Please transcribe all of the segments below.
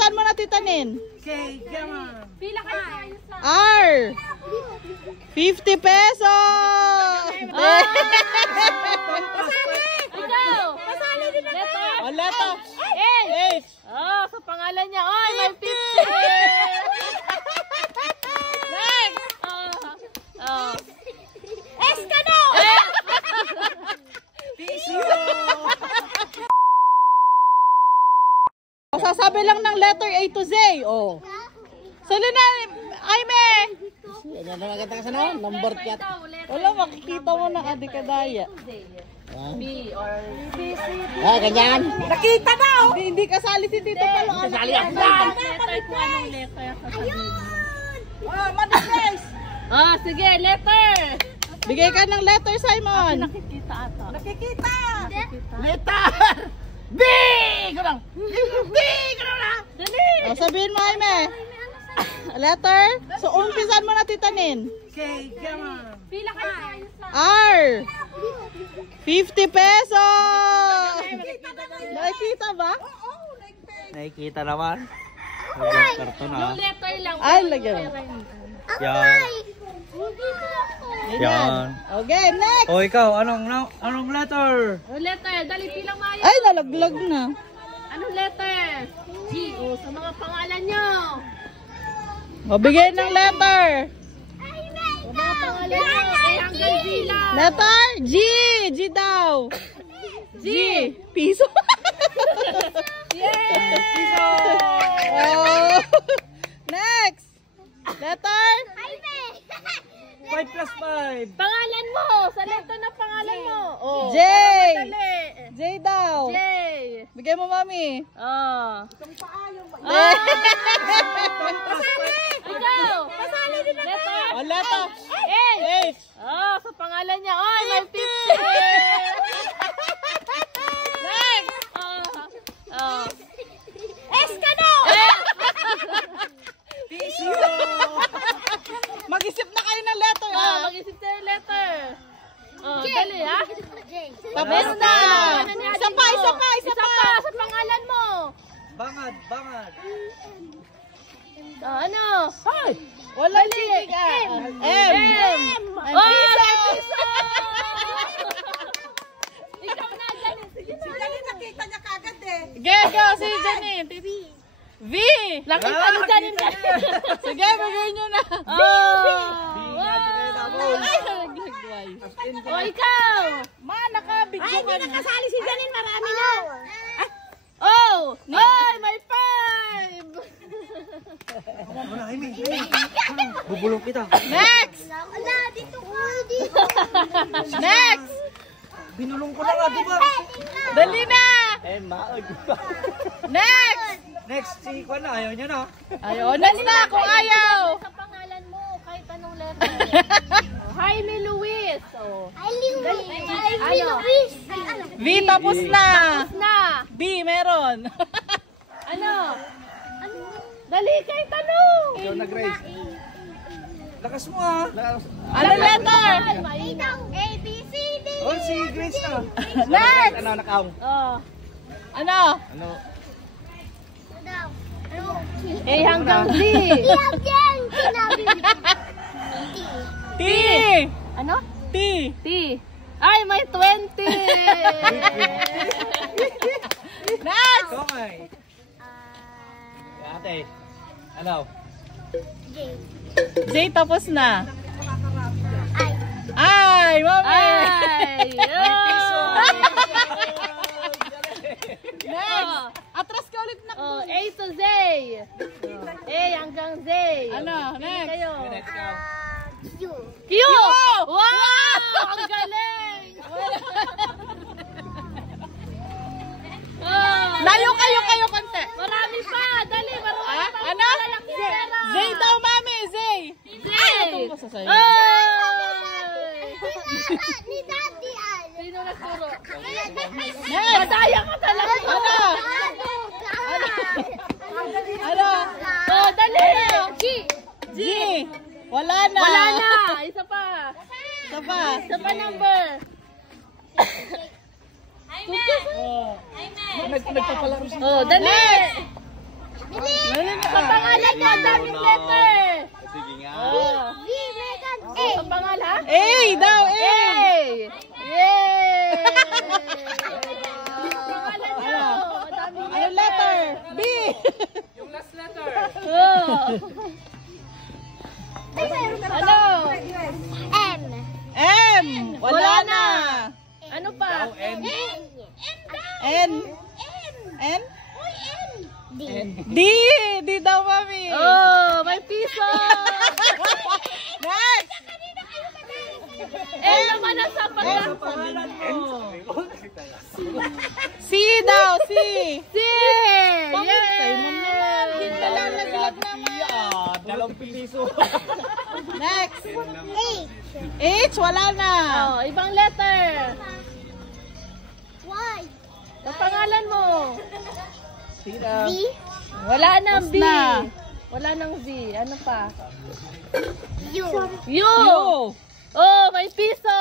umpisan mo na, Tita Nin? Okay, come on. Pila kayo sa R. 50 pesos! Ikaw! Pasali din na letter! O, letter. H! Oh, sa pangalan niya. Oy, may 50! Next! Oh. S ka no! Sasabi lang ng letter A to Z. Oh. Sali na, Aime! Ano na maganda ka sana? Number cat. Wala, makikita mo na kadikadaya. B or C, C, D. Ah, ganyan. Nakita na! Oh. Hindi kasali si Tito Palo. Kasali ako. Letter kung anong letter sasabihin mo. Oh, Madres! Ah, sige, letter! Bigay ka ng letter, Simon. Nakikita ata. Nakikita! Letter! B! Ko lang! B! Ko lang! Dali! Oh, sabihin mo, Aime. Letter? So, umpisan mo na, Tita Nin. Okay, come on. Pila kayo sa R. 50 pesos! Nakikita ba? Nakikita naman. Karton yung letter lang. Ay, lagyan mo. Yan. Yan. Okay, next! O ikaw, anong letter? Yung letter, dali pilang maya. Ay, nalaglag na. Anong letter? G. O, sa mga pangalan nyo. O, bigay ng letter. Sa mga pangalan nyo. Ay, hanggang G lang. Letter? G! G daw. G. Piso. Yay! Oh. Next! Letter? 5 plus 5. Pangalan mo. Sa letter na pangalan mo. Oh. J. Dali. J daw. J. Bigay mo, Mami. Oh. Ikaw. Pasali din na letter. O, letter. H. H. Oh, sa pangalan niya. Oy, may 50. Next. Oh. S ka no. Mag-isip na kayo ng letter, Oh, ah. mag-isip tayo ng letter. Oh, dali ha. Tapos na. Isa pa, isa pa, isa Isa pa. pa sa pangalan mo. Bangad, bangad. Oh, ano? Ay, walang chinig, ah. M. M. Oh, piso. Ikaw na, Janine. Sige na. Nakita niya kagad eh. Go, si Janine. V. Nakita ni Janine. Sige, bigay nyo na. Ay, nalaglag twice. Oh, ikaw. Ma, nakabidyo ka na. Nakasali si Janine. Marami na. Oh, ay, may 5. Wala, Amy. Bubulong kita. Next. Next. Binulong ko na nga, di ba? Dali na. Maag. Next. Next, si Kwan na. Ayaw niya na. Ayaw, next na kung ayaw. Sa pangalan mo, kahit anong letter. Jaime Luis. Oh. Ano? V tapos na. Na. B meron. Ano? Dali kay tanong. Ikaw nag-raise. Lakas mo ah. Ano letter? A, B, C, D. Oh, si Grace na. Next. Ano, nakaw? Oh. Ano? Ano? A hanggang Z. T. Ano? T. T. Ay, may 20. Next. Okay. Ate. Ano? J tapos na. Ay, mami. Ay. Next. Atras ka ulit na. Oh, A to Z. A hanggang Z. Ano? Pili Next. kayo. Ikaw. Q. Wow! Ang galing! Layo kayo konti. Marami pa! Dali! Marami pa! Ano? Malalaki pera. Z daw, mami. Z. Z! Ito sa sayo. Sino nagturo? Next. Madaya ka talaga! Ano? Ano? Oh, dali! G! G. Wala na. Wala na! Isa pa! Isa pa. Isa pa number! Oh. Nagpapalaro siya. Oh, dali! Next. Sa pangalan mo, ang daming letter. Sige nga. Sa pangalan? A daw, A! Yay! Sa pangalan nyo, ang daming Ano letter? B! Yung last letter. Ano? M! Wala na! Ano pa? N. N? N? D! D daw, mami! Oh, may piso! Next! Eh, naman ang sa pangalan. Pangalan mo. C daw, C! Si! Simon naman. Nalalaglag naman. Dalawang piso. Next! H! Wala na! Oh, ibang letter. Sa pangalan mo. Wala nang B. na. Wala nang Z. Ano pa? U. U! Oh, may piso.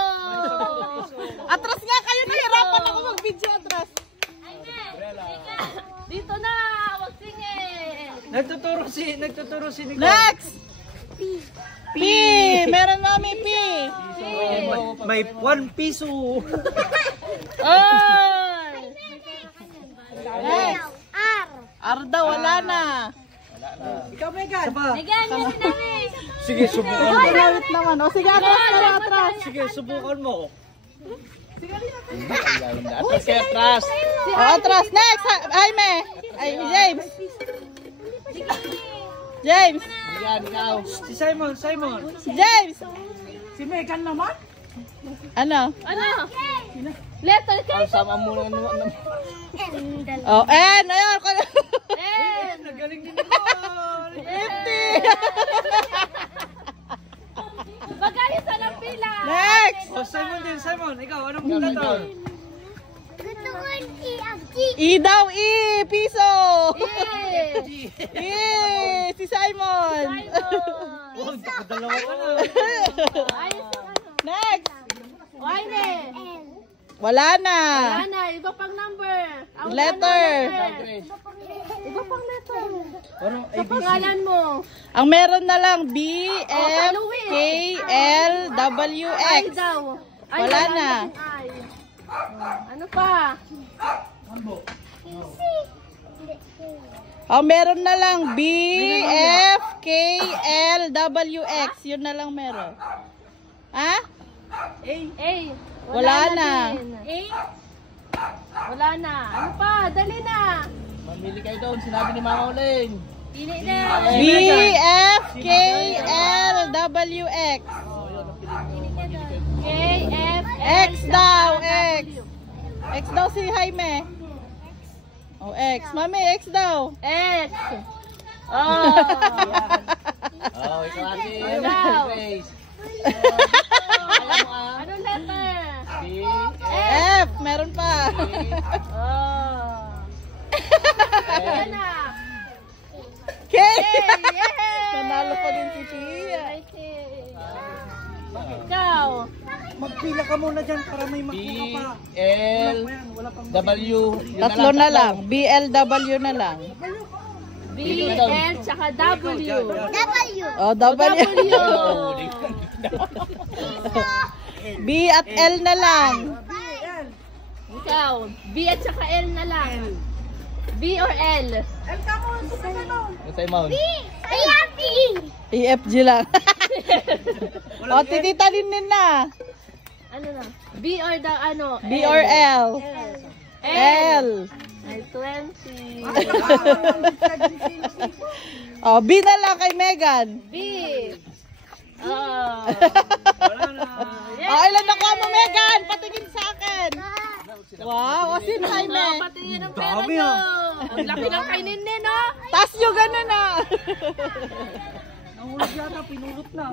Atras nga kayo, nahirapan ako mag-video atras. Dito na, wag singin. Nagtuturo si Nicole. Next! P! Meron, mami, P! May 1 piso. Oy! Next! R daw, wala na. Ikaw, Megan. Isa pa. Megan, Sige, subukan mo. Malawit naman. O, sige, atras na, atras. Sige, subukan mo. Atras kayo, atras. O, atras. Next! Jaime! Ay, James! James! Yan, ikaw. Si Simon. James! Si Megan naman. Ano? Ano? Letter K. Sama mo lang naman. O, N! Ayun! N. Nagaling din Nicole. 50! Magkayos sa ng pila. Next! Oh, Simon. Ikaw, anong letter? E daw, E! Piso! E. E! Si Simon! Oh, dalawa ka na. Ayos yung ano. Next! Wine. Wala na! Wala na, iba pang number. Ang Letter. Iba pang letter. Anong Sa pangalan mo. Ang meron na lang B, F, Louis. K, L, W, Ay X. daw. Ay, Wala na. Ay. Ano pa? Ang meron na lang B, F, K, L, W, X. Yun na lang meron. Ha? A. Wala na. din. Wala na. Ano pa? Dali na. Mamili kayo doon, sinabi ni Mama Uling. Pili na. B, F, K, L, W, X. K, F, X daw, X. X daw si Jaime. Oh, X. Mami, X daw. X. Oh. Oh, ikaw ate. Ikaw. Grace. Anong letter? B, F. Meron pa. Oh. Ayan na. K. Yay! Nanalo pa din si Tia. Ikaw. Magpila ka muna dyan para may B, makuha pa. L, Wala pang W. Yun Tatlo na lang. B, L, W na lang. B, L, tsaka W. Oh, W. B at L na lang. Ikaw. B at tsaka L na lang. B or L? Ano sa'yo, Mount? EFG lang. O, tititalinin na. Ano na? B or the ano? B or L. L. Ay, 20. O, B na lang kay Megan. B. Oh. Wala na. O, ilan nakuha mo, Megan? Patingin sa akin. Wow, o sino Jaime? Pati yun ang pera Dami, nyo. ah. Ang laki ng kainin din, no? Tas yung gano'n na. Nahulog yata, pinulot na.